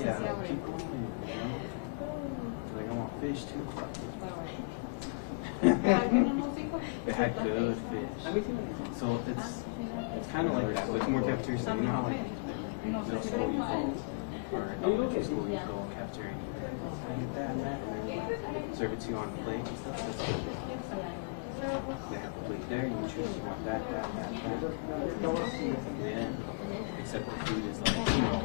yeah, keep going, you know? Like, I want fish too. It had good fish. So it's kind of like that, but more cafeteria. So you know how like middle school you go, or elementary school you go cafeteria. I get that and that, and they serve it to you on a plate and stuff. That's good. They have a plate there, you choose you want that. Yeah. Except the food is like, you know,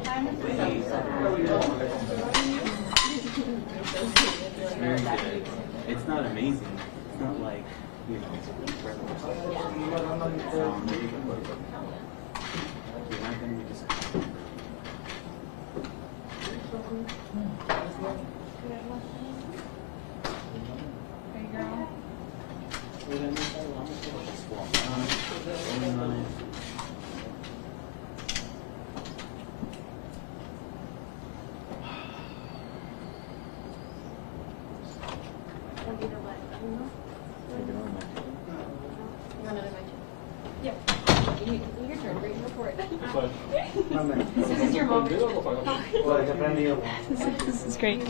it's very good. It's not amazing. It's not like, you know, regular stuff. You're not going to be disappointed. This is great.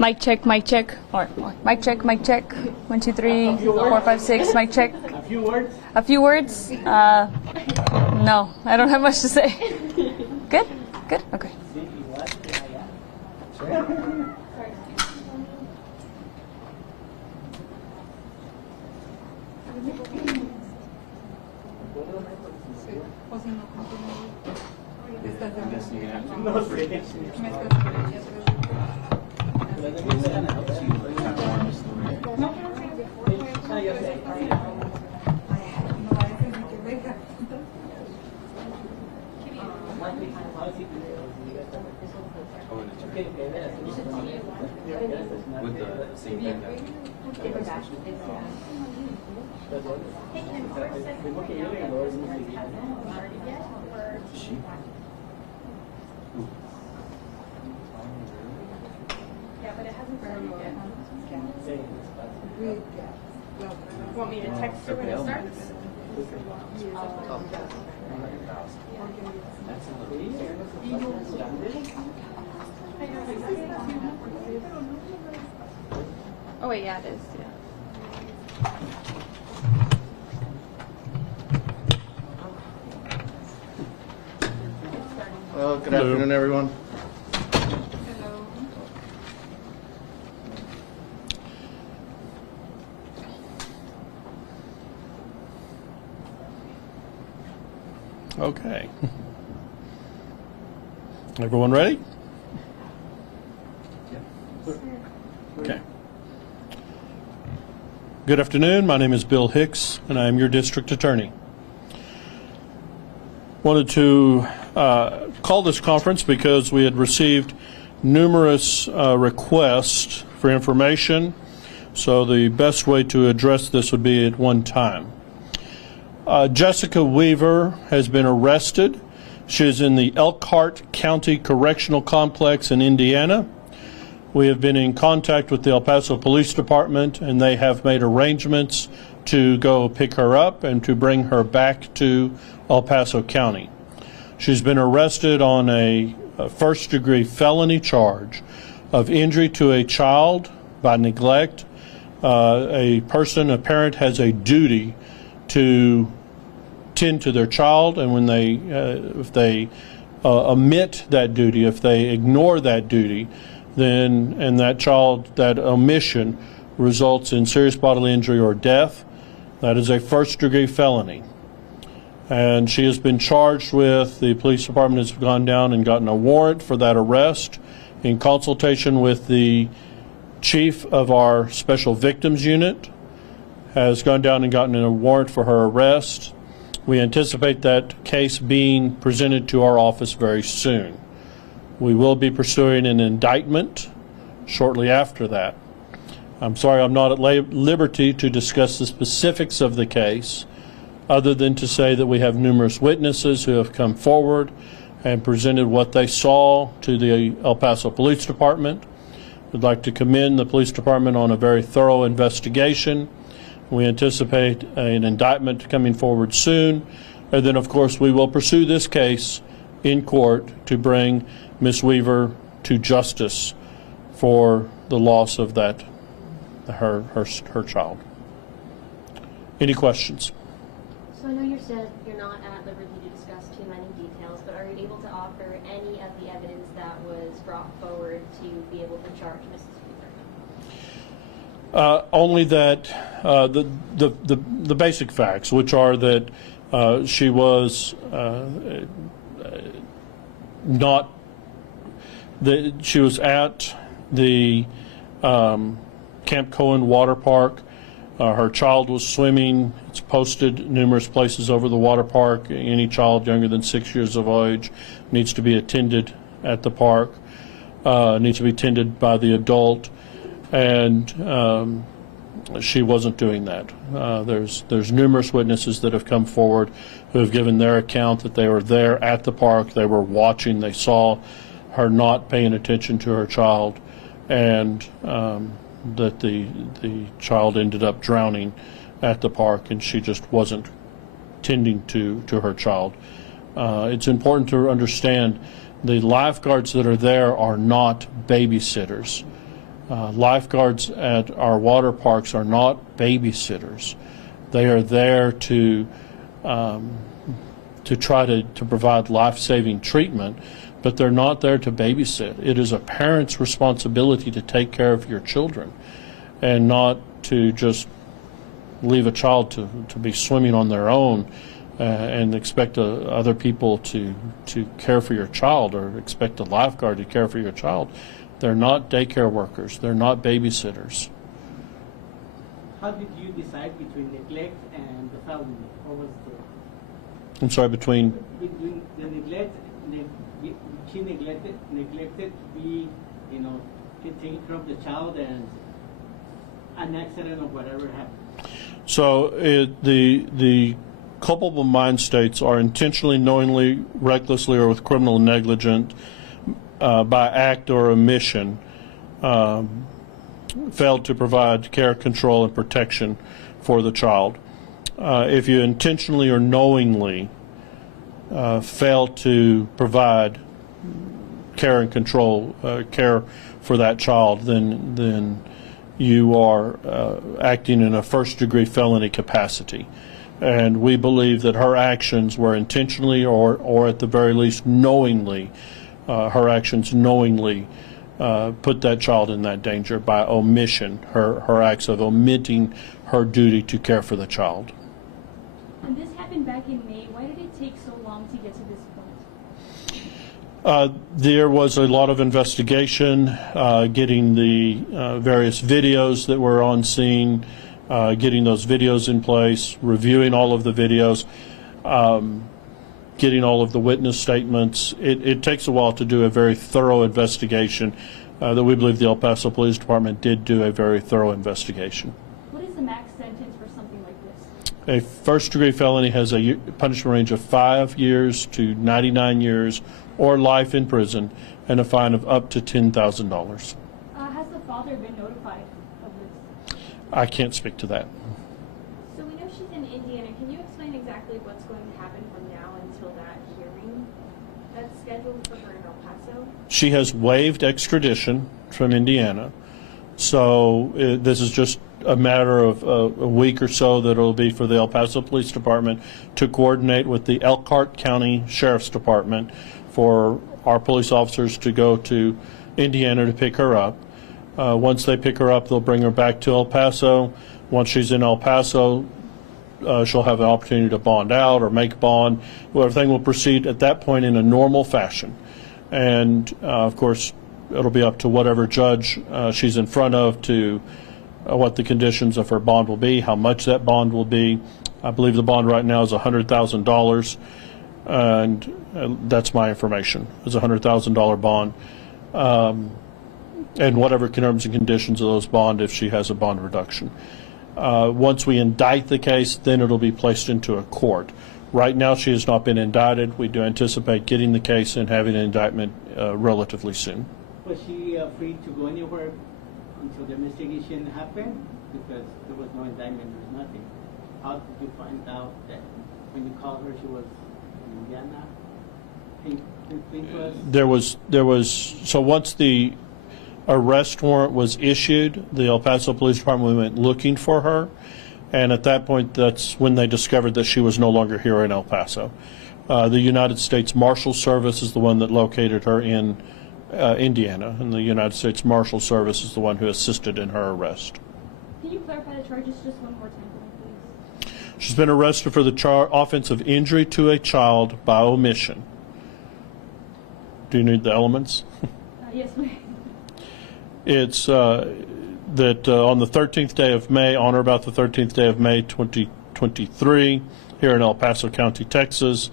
Mic check, mic check. Or mic check, mic check. 1, 2, 3, 4, 5, 6. Mic check. A few words? A few words? No, I don't have much to say. Good? Good? Okay. With the same thing that sheep. Yeah, but it hasn't started yet. Want me to text you when it starts? Oh wait, yeah, it is. Yeah. Well, good afternoon, everyone. Okay. Everyone ready? Okay. Good afternoon. My name is Bill Hicks, and I am your district attorney. Wanted to call this conference because we had received numerous requests for information, so the best way to address this would be at one time. Jessica Weaver has been arrested. She is in the Elkhart County Correctional Complex in Indiana. We have been in contact with the El Paso Police Department, and they have made arrangements to go pick her up and to bring her back to El Paso County. She's been arrested on a first-degree felony charge of injury to a child by neglect. A parent, has a duty to tend to their child, and when they, if they omit that duty, if they ignore that duty, then, and that child, that omission results in serious bodily injury or death, that is a first-degree felony. And she has been charged with, the police department has gone down and gotten a warrant for that arrest in consultation with the chief of our special victims unit, has gone down and gotten a warrant for her arrest. We anticipate that case being presented to our office very soon. We will be pursuing an indictment shortly after that. I'm sorry I'm not at liberty to discuss the specifics of the case, other than to say that we have numerous witnesses who have come forward and presented what they saw to the El Paso Police Department. We'd like to commend the police department on a very thorough investigation. We anticipate an indictment coming forward soon, and then of course we will pursue this case in court to bring Ms. Weaver to justice for the loss of that her child. Any questions? So I know you said you're not at liberty to discuss too many details, but are you able to offer any of the evidence that was brought forward to be able to charge Mrs. Hoover? Only that the basic facts, which are that she was not that she was at the Camp Cohen water park. Her child was swimming. It's posted numerous places over the water park. Any child younger than 6 years of age needs to be attended at the park, needs to be attended by the adult, and she wasn't doing that. There's numerous witnesses that have come forward who have given their account that they were there at the park, they were watching, they saw her not paying attention to her child, and that the child ended up drowning at the park, and she just wasn't tending to her child. It's important to understand the lifeguards that are there are not babysitters. Lifeguards at our water parks are not babysitters. They are there to try to provide life-saving treatment, but they're not there to babysit. It is a parent's responsibility to take care of your children and not to just leave a child to be swimming on their own and expect other people to care for your child, or expect a lifeguard to care for your child. They're not daycare workers. They're not babysitters. How did you decide between neglect and the felony? What was I'm sorry, between the neglect? She neglected to be, taking care of the child, and an accident or whatever happened. So the culpable mind states are intentionally, knowingly, recklessly, or with criminal negligence by act or omission failed to provide care, control, and protection for the child. If you intentionally or knowingly fail to provide care and control, care for that child, then you are acting in a first-degree felony capacity. And we believe that her actions were intentionally or at the very least knowingly, her actions knowingly put that child in that danger by omission, her acts of omitting her duty to care for the child. And this happened back in May. Why did it take so long to get to this point? There was a lot of investigation, getting the various videos that were on scene, getting those videos in place, reviewing all of the videos, getting all of the witness statements. It takes a while to do a very thorough investigation that we believe the El Paso Police Department did do a very thorough investigation. What is the max sentence for something like this? A first-degree felony has a punishment range of 5 years to 99 years or life in prison and a fine of up to $10,000. Has the father been notified of this? I can't speak to that. So we know she's in Indiana. Can you explain exactly what's going to happen from now until that hearing that's scheduled for her in El Paso? She has waived extradition from Indiana, so this is just a matter of a week or so that it'll be for the El Paso Police Department to coordinate with the Elkhart County Sheriff's Department for our police officers to go to Indiana to pick her up. Once they pick her up, they'll bring her back to El Paso. Once she's in El Paso, she'll have an opportunity to bond out or make bond. Well, everything will proceed at that point in a normal fashion. And, of course, it'll be up to whatever judge she's in front of to what the conditions of her bond will be, how much that bond will be. I believe the bond right now is $100,000, and that's my information. It's a $100,000 bond. And whatever terms and conditions of those bond if she has a bond reduction. Once we indict the case, then it'll be placed into a court. Right now she has not been indicted. We do anticipate getting the case and having an indictment relatively soon. Was she free to go anywhere until the investigation happened? Because there was no indictment, there was nothing. How did you find out that when you called her she was in Indiana? Can you explain to us? There was so once the arrest warrant was issued, the El Paso Police Department went looking for her, and at that point, that's when they discovered that she was no longer here in El Paso. The United States Marshal Service is the one that located her in Indiana, and the United States Marshal Service is the one who assisted in her arrest. Can you clarify the charges just one more time for me, please? She's been arrested for the offense of injury to a child by omission. Do you need the elements? Yes, please. It's that on the 13th day of May, on or about the 13th day of May 2023, here in El Paso County, Texas,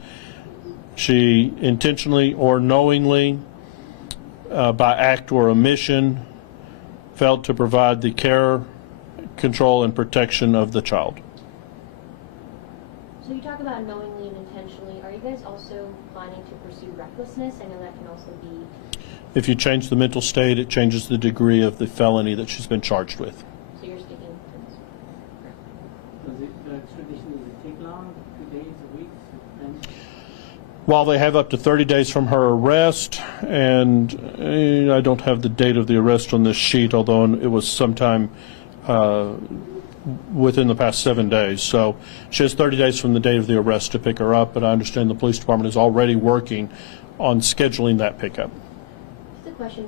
she intentionally or knowingly, by act or omission, failed to provide the care, control, and protection of the child. So you talk about knowingly and intentionally. Are you guys also planning to pursue recklessness? I know that can also be. If you change the mental state, it changes the degree of the felony that she's been charged with. So you're sticking to this. The extradition, does it take long? 2 days, a week? While they have up to 30 days from her arrest, and I don't have the date of the arrest on this sheet, although it was sometime within the past 7 days. So she has 30 days from the date of the arrest to pick her up, but I understand the police department is already working on scheduling that pickup. Just a question,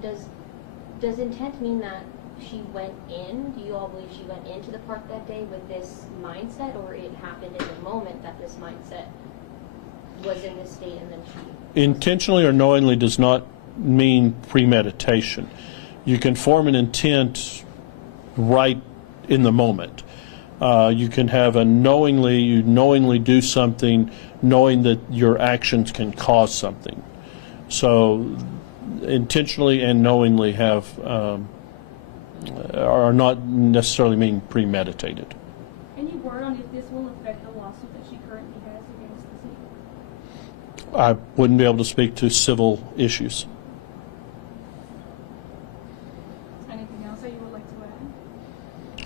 does intent mean that she went in? Do you all believe she went into the park that day with this mindset, or it happened in the moment that this mindset was in this state and then she... Intentionally or knowingly does not mean premeditation. You can form an intent right in the moment. You can have you knowingly do something knowing that your actions can cause something. So intentionally and knowingly are not necessarily mean premeditated. Any word on if this will affect the lawsuit that she currently has against the city? I wouldn't be able to speak to civil issues. Anything else that you would like to add?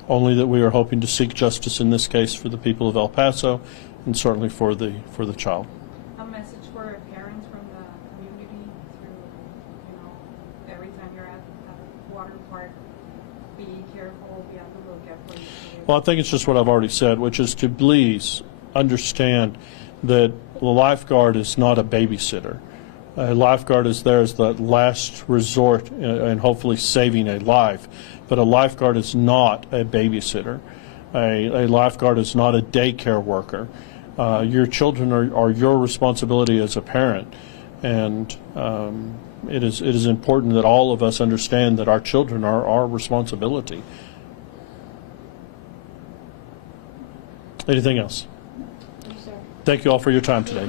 Only that we are hoping to seek justice in this case for the people of El Paso, and certainly for the child. A message for parents from the community through, every time you're at a water park, be careful, be on the lookout for each other. Well, I think it's just what I've already said, which is to please understand that the lifeguard is not a babysitter. A lifeguard is there as the last resort and hopefully saving a life. But a lifeguard is not a babysitter. A lifeguard is not a daycare worker. Your children are your responsibility as a parent. And it is important that all of us understand that our children are our responsibility. Anything else? No, sir. Thank you all for your time today.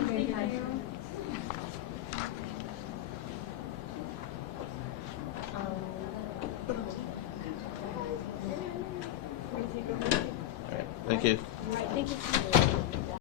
Thank you. All right, thank you.